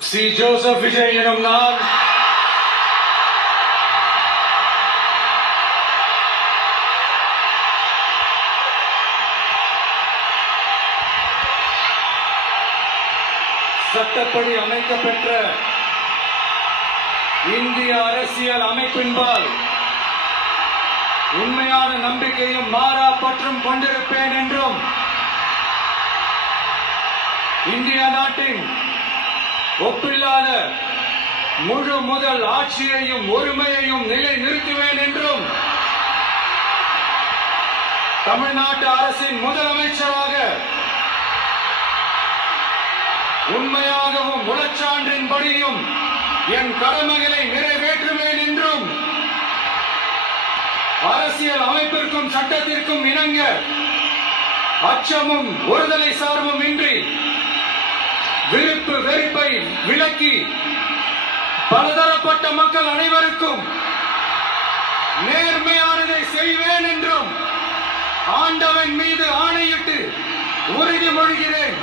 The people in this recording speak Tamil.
சி ஜோசப் விஜய் எனும் நான் சட்டப்படி அமைக்கப்பெற்ற இந்திய அரசியல் அமைப்பின்பால் உண்மையான நம்பிக்கையும் மாறா பற்றும் கொண்டிருப்பேன் என்றும் இந்திய நாட்டின் ஒப்பில்லாத முழு முதல் ஆட்சியையும் ஒருமையையும் நிலை நிறுத்துவேன் என்றும் தமிழ்நாட்டு அரசின் முதலமைச்சராக உண்மையாகவும் முழச்சான்றின்படியும் என் கடமைகளை நிறைவேற்றுவேன் என்றும் அரசியல் அமைப்பிற்கும் சட்டத்திற்கும் இணங்க அச்சமும் ஒருதலை சார்பும் இன்றி விருப்பு வெறுப்பை விலக்கி பலதரப்பட்ட மக்கள் அனைவருக்கும் நேர்மையானதை செய்வேன் என்றும் ஆண்டவன் மீது ஆணையிட்டு உறுதிமொழிகிறேன்.